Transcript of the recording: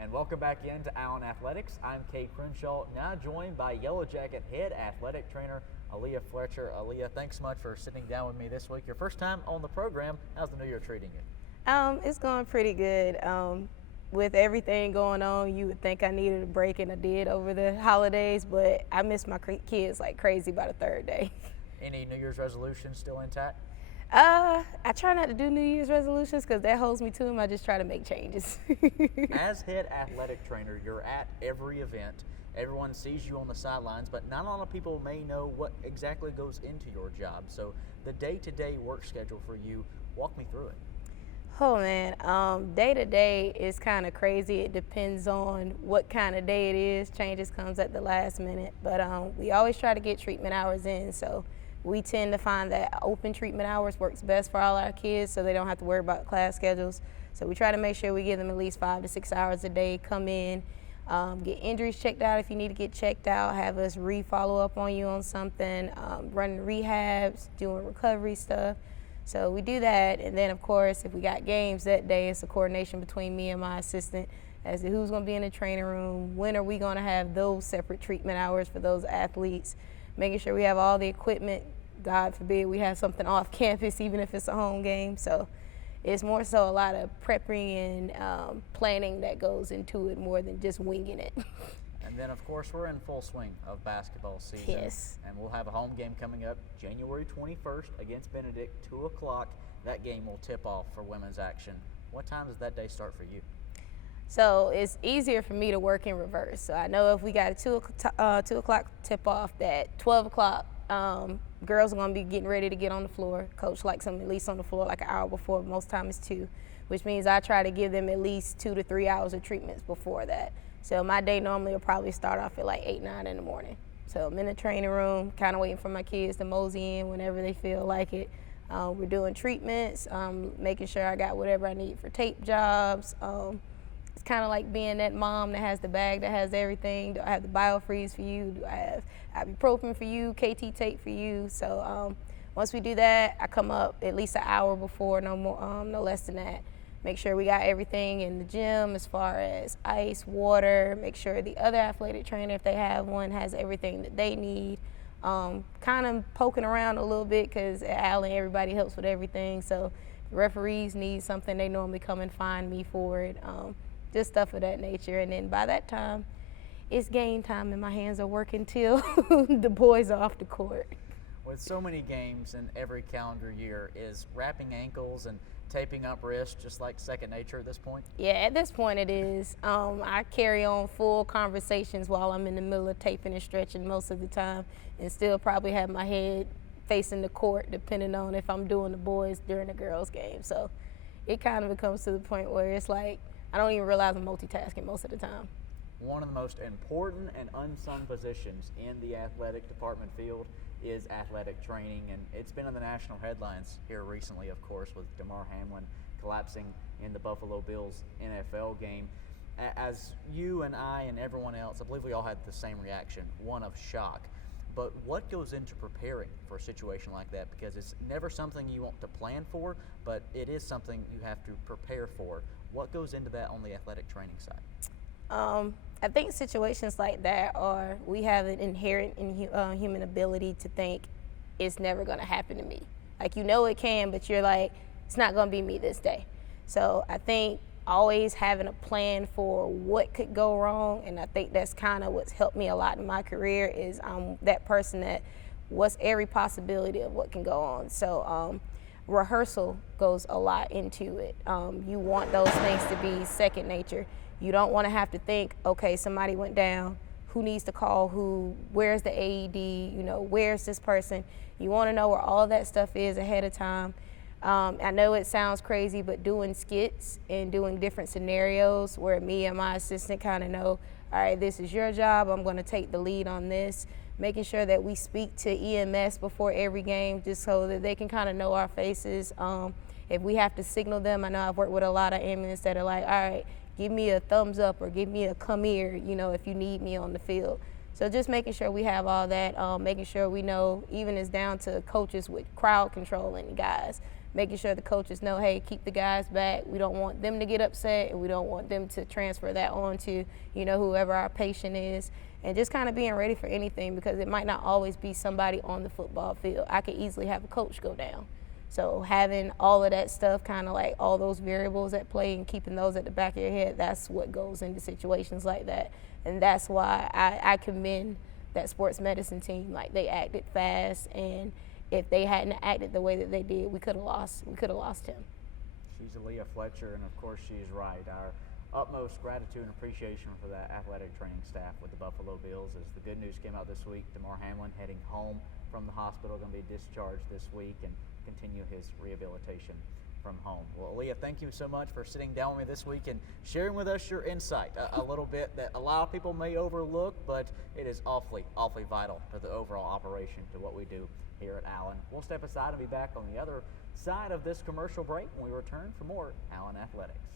And welcome back into Allen Athletics. I'm Kate Crenshaw, now joined by Yellow Jacket head athletic trainer Aaliyah Fletcher. Aaliyah, thanks so much for sitting down with me this week. Your first time on the program. How's the new year treating you? It's going pretty good. With everything going on, you would think I needed a break, and I did over the holidays, but I missed my kids like crazy by the third day. Any New Year's resolutions still intact? I try not to do New Year's resolutions because that holds me to them. I just try to make changes. As head athletic trainer, you're at every event. Everyone sees you on the sidelines, but not a lot of people may know what exactly goes into your job. So the day-to-day work schedule for you, walk me through it. Oh man, day to day is kind of crazy. It depends on what kind of day it is. Changes comes at the last minute, but we always try to get treatment hours in. So we tend to find that open treatment hours works best for all our kids, so they don't have to worry about class schedules. So we try to make sure we give them at least 5 to 6 hours a day. Come in, get injuries checked out if you need to get checked out. Have us re-follow up on you on something. Running rehabs, doing recovery stuff. So we do that, and then of course, if we got games that day, it's a coordination between me and my assistant as to who's going to be in the training room, when are we going to have those separate treatment hours for those athletes, making sure we have all the equipment. God forbid we have something off campus, even if it's a home game. So it's more so a lot of prepping and planning that goes into it more than just winging it. And then, of course, we're in full swing of basketball season. Yes. And we'll have a home game coming up January 21st against Benedict, 2 o'clock. That game will tip off for women's action. What time does that day start for you? So it's easier for me to work in reverse. So I know if we got a 2 o'clock tip off, that 12 o'clock, girls are going to be getting ready to get on the floor. Coach likes them at least on the floor like an hour before. Most time it's 2, which means I try to give them at least 2 to 3 hours of treatments before that. So my day normally will probably start off at like 8, 9 in the morning. So I'm in the training room, kind of waiting for my kids to mosey in whenever they feel like it. We're doing treatments, making sure I got whatever I need for tape jobs. It's kind of like being that mom that has the bag that has everything. Do I have the biofreeze for you? Do I have ibuprofen for you, KT tape for you? So once we do that, I come up at least an hour before, no more, no less than that. Make sure we got everything in the gym as far as ice, water, make sure the other athletic trainer, if they have one, has everything that they need. Kind of poking around a little bit because at Allen, everybody helps with everything. So if referees need something, they normally come and find me for it. Just stuff of that nature. And then by that time, it's game time and my hands are working till the boys are off the court. With so many games in every calendar year, is wrapping ankles and taping up wrists just like second nature at this point? Yeah, at this point it is. I carry on full conversations while I'm in the middle of taping and stretching most of the time, and still probably have my head facing the court depending on if I'm doing the boys during the girls game. So it kind of becomes to the point where it's like I don't even realize I'm multitasking most of the time. One of the most important and unsung positions in the athletic department field is athletic training, and it's been in the national headlines here recently, of course, with Damar Hamlin collapsing in the Buffalo Bills NFL game. As you and I and everyone else, I believe we all had the same reaction, one of shock. But what goes into preparing for a situation like that? Because it's never something you want to plan for, but it is something you have to prepare for. What goes into that on the athletic training side? I think situations like that we have an inherent human ability to think it's never going to happen to me. Like, you know it can, but you're like, it's not going to be me this day. So I think always having a plan for what could go wrong, and I think that's kind of what's helped me a lot in my career, is I'm that person that what's every possibility of what can go on. So rehearsal goes a lot into it. You want those things to be second nature. You don't want to have to think, okay, somebody went down, who needs to call who, where's the AED, where's this person? You want to know where all that stuff is ahead of time. I know it sounds crazy, but doing skits and doing different scenarios where me and my assistant kind of know, all right, this is your job, I'm going to take the lead on this. Making sure that we speak to EMS before every game just so that they can kind of know our faces. If we have to signal them, I know I've worked with a lot of ambulances that are like, all right, give me a thumbs up or give me a come here, if you need me on the field. So just making sure we have all that, making sure we know, even it's down to coaches with crowd controlling guys, making sure the coaches know, hey, keep the guys back. We don't want them to get upset, and we don't want them to transfer that on to, whoever our patient is. And just kind of being ready for anything, because it might not always be somebody on the football field. I could easily have a coach go down. So having all of that stuff, kind of like all those variables at play and keeping those at the back of your head, that's what goes into situations like that. And that's why I commend that sports medicine team. Like, they acted fast, and if they hadn't acted the way that they did, we could have lost him. She's Aaliyah Fletcher, and of course she is right. Our utmost gratitude and appreciation for that athletic training staff with the Buffalo Bills, as the good news came out this week. Damar Hamlin heading home from the hospital, going to be discharged this week and continue his rehabilitation from home. Well, Aaliyah, thank you so much for sitting down with me this week and sharing with us your insight, a little bit that a lot of people may overlook, but it is awfully, awfully vital to the overall operation, to what we do here at Allen. We'll step aside and be back on the other side of this commercial break when we return for more Allen Athletics.